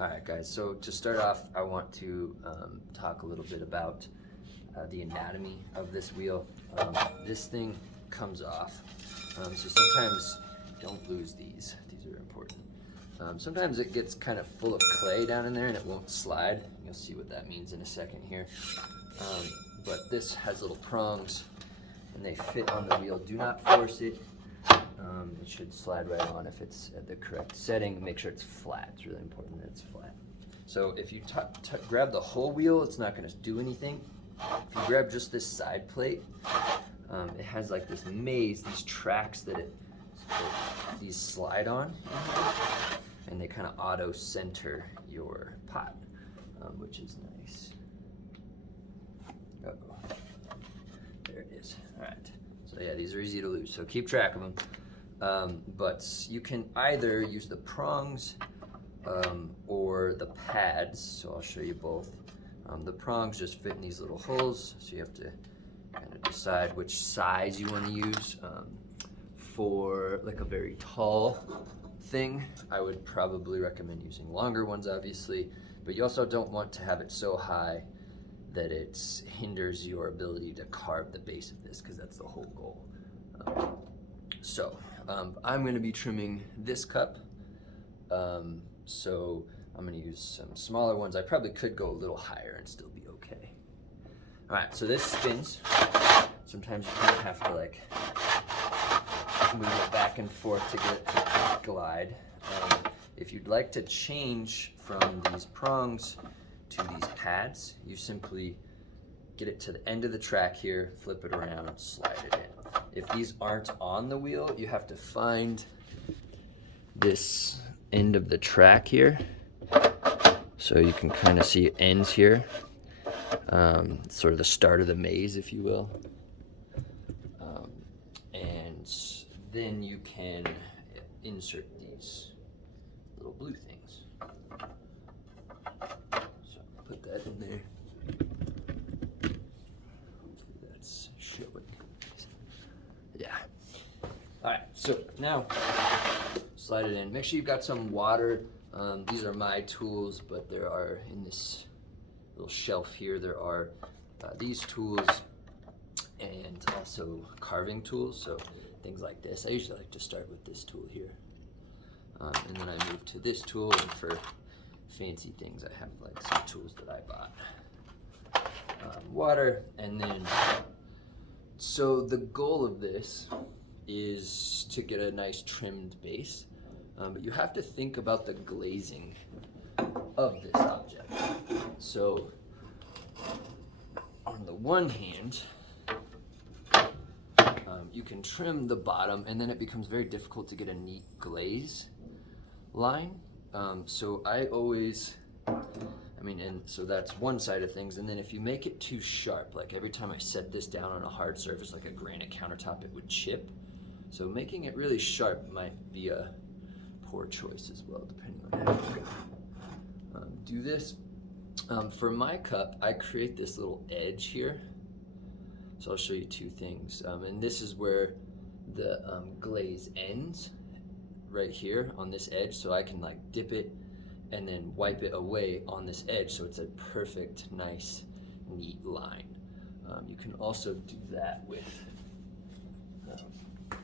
All right, guys, so to start off, I want to talk a little bit about the anatomy of this wheel. This thing comes off, so sometimes don't lose these. These are important. Sometimes it gets kind of full of clay down in there and it won't slide. You'll see what that means in a second here. But this has little prongs and they fit on the wheel. Do not force it. It should slide right on if it's at the correct setting. Make sure it's flat. It's really important that it's flat. So if you grab the whole wheel, it's not going to do anything. If you grab just this side plate, it has like this maze, these tracks that these slide on, and they kind of auto center your pot, which is nice. Uh-oh. There it is. All right. So yeah, these are easy to lose. So keep track of them. But you can either use the prongs or the pads. So I'll show you both. The prongs just fit in these little holes, so you have to kind of decide which size you want to use. For like a very tall thing, I would probably recommend using longer ones, obviously, but you also don't want to have it so high that it hinders your ability to carve the base of this, because that's the whole goal. I'm going to be trimming this cup, so I'm going to use some smaller ones. I probably could go a little higher and still be okay. All right, so this spins. Sometimes you kind of have to like move it back and forth to get it to glide. If you'd like to change from these prongs to these pads, you simply get it to the end of the track here, flip it around, slide it in. If these aren't on the wheel, you have to find this end of the track here. So you can kind of see it ends here. Sort of the start of the maze, if you will. And then you can insert these little blue things. So put that in there. That's showing. Yeah. All right, so now slide it in. Make sure you've got some water. These are my tools, but there are, in this little shelf here, there are these tools and also carving tools, so things like this. I usually like to start with this tool here. And then I move to this tool, and for fancy things, I have like some tools that I bought. Water, and then, so the goal of this is to get a nice trimmed base. But you have to think about the glazing of this object. So on the one hand, you can trim the bottom and then it becomes very difficult to get a neat glaze line. So I always, and so that's one side of things. And then if you make it too sharp, like every time I set this down on a hard surface, like a granite countertop, it would chip. So making it really sharp might be a poor choice as well, depending on how you do this. For my cup, I create this little edge here. So I'll show you two things. And this is where the glaze ends, right here on this edge. So I can like dip it and then wipe it away on this edge, so it's a perfect, nice, neat line. You can also do that with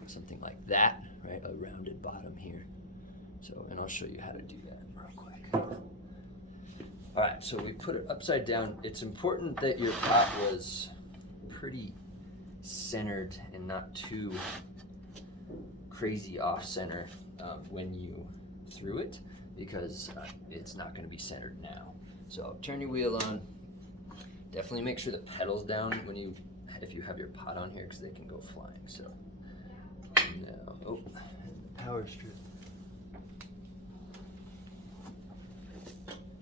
something like that, right? A rounded bottom here. So, and I'll show you how to do that real quick. All right, so we put it upside down. It's important that your pot was pretty centered and not too crazy off center when you threw it, because it's not going to be centered now. So turn your wheel on. Definitely make sure the pedal's down if you have your pot on here, because they can go flying. So now, the power strip.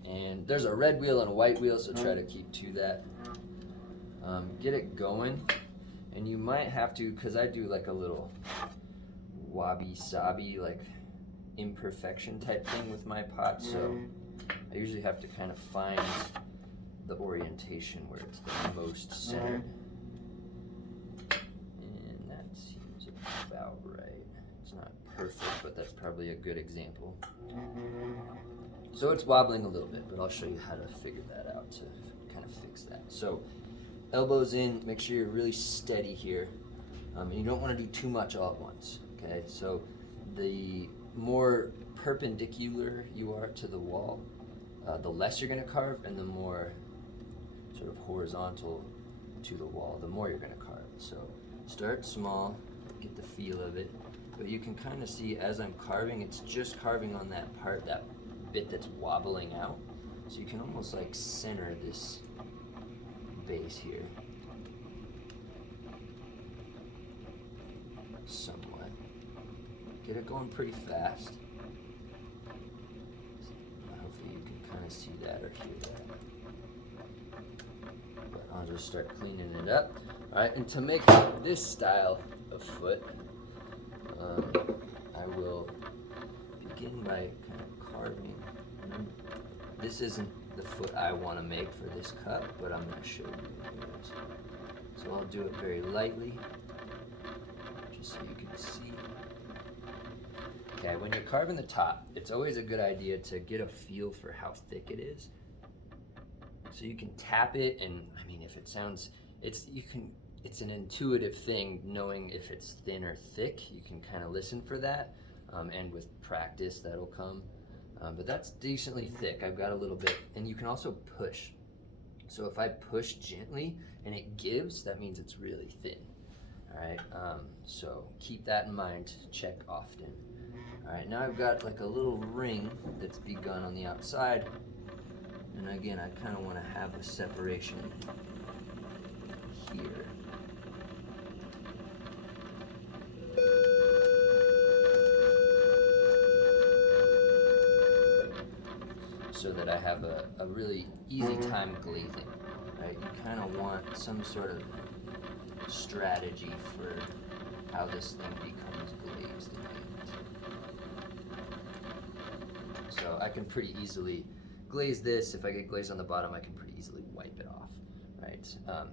And there's a red wheel and a white wheel, so try to keep to that. Get it going, and you might have to, because I do like a little wabi-sabi, like imperfection type thing with my pot, so I usually have to kind of find the orientation where it's the most centered. And that seems about right. It's not perfect, but that's probably a good example. So it's wobbling a little bit, but I'll show you how to figure that out to kind of fix that. So elbows in, make sure you're really steady here. And you don't want to do too much all at once, okay? So the more perpendicular you are to the wall, the less you're going to carve, and the more sort of horizontal to the wall, the more you're going to carve. So start small, get the feel of it, but you can kind of see as I'm carving, it's just carving on that part, that bit that's wobbling out. So you can almost like center this base here somewhat. Get it going pretty fast. Hopefully you can kind of see that or hear that. But I'll just start cleaning it up. Alright, and to make this style of foot, I will begin by kind of carving. This isn't the foot I want to make for this cup, but I'm going to show you anyways. So I'll do it very lightly, just so you can see. Okay, when you're carving the top, it's always a good idea to get a feel for how thick it is. So you can tap it, and I mean, if it sounds, it's an intuitive thing, knowing if it's thin or thick. You can kind of listen for that, and with practice that'll come. But that's decently thick. I've got a little bit, and you can also push. So if I push gently and it gives, that means it's really thin. All right, so keep that in mind, check often. All right, now I've got like a little ring that's begun on the outside. And again, I kind of want to have a separation here. So that I have a really easy time glazing, right? You kind of want some sort of strategy for how this thing becomes glazed. So I can pretty easily glaze this. If I get glazed on the bottom, I can pretty easily wipe it off, right?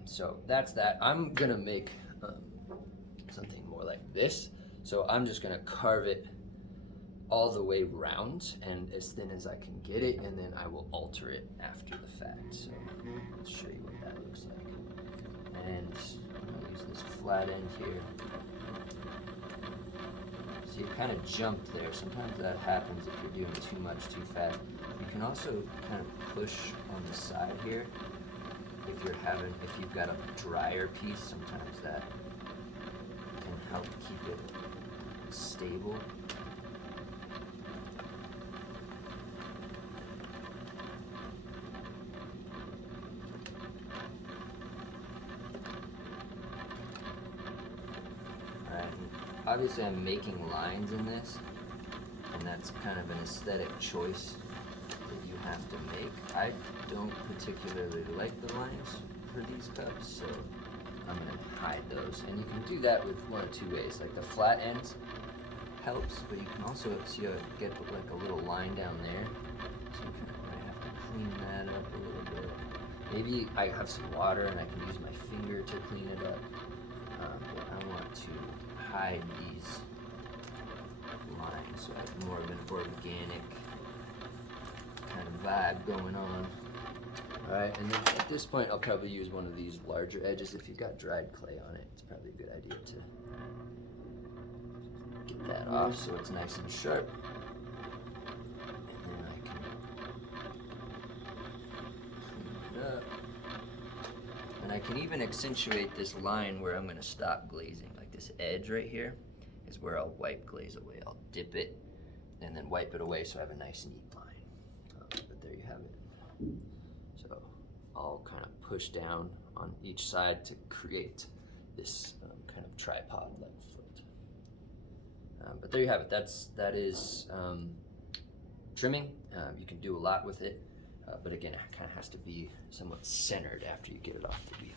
So that's that. I'm gonna make something more like this. So I'm just gonna carve it all the way round and as thin as I can get it, and then I will alter it after the fact. So let's show you what that looks like. And I'll use this flat end here. So you kind of jump there. Sometimes that happens if you're doing too much too fast. You can also kind of push on the side here. If you've got a drier piece, sometimes that can help keep it stable. Obviously I'm making lines in this, and that's kind of an aesthetic choice that you have to make. I don't particularly like the lines for these cups, so I'm going to hide those. And you can do that with one of two ways. Like the flat ends helps, but you can also see how it get like a little line down there. So you kind of might have to clean that up a little bit. Maybe I have some water and I can use my finger to clean it up. But I want to hide these lines so I have more of an organic kind of vibe going on. Alright, and then at this point I'll probably use one of these larger edges. If you've got dried clay on it, it's probably a good idea to get that off so it's nice and sharp. And then I can clean it up. And I can even accentuate this line where I'm going to stop glazing. This edge right here is where I'll wipe glaze away. I'll dip it and then wipe it away so I have a nice neat line. But there you have it. So I'll kind of push down on each side to create this kind of tripod-like foot. But there you have it. That is trimming. You can do a lot with it, but again, it kind of has to be somewhat centered after you get it off the wheel.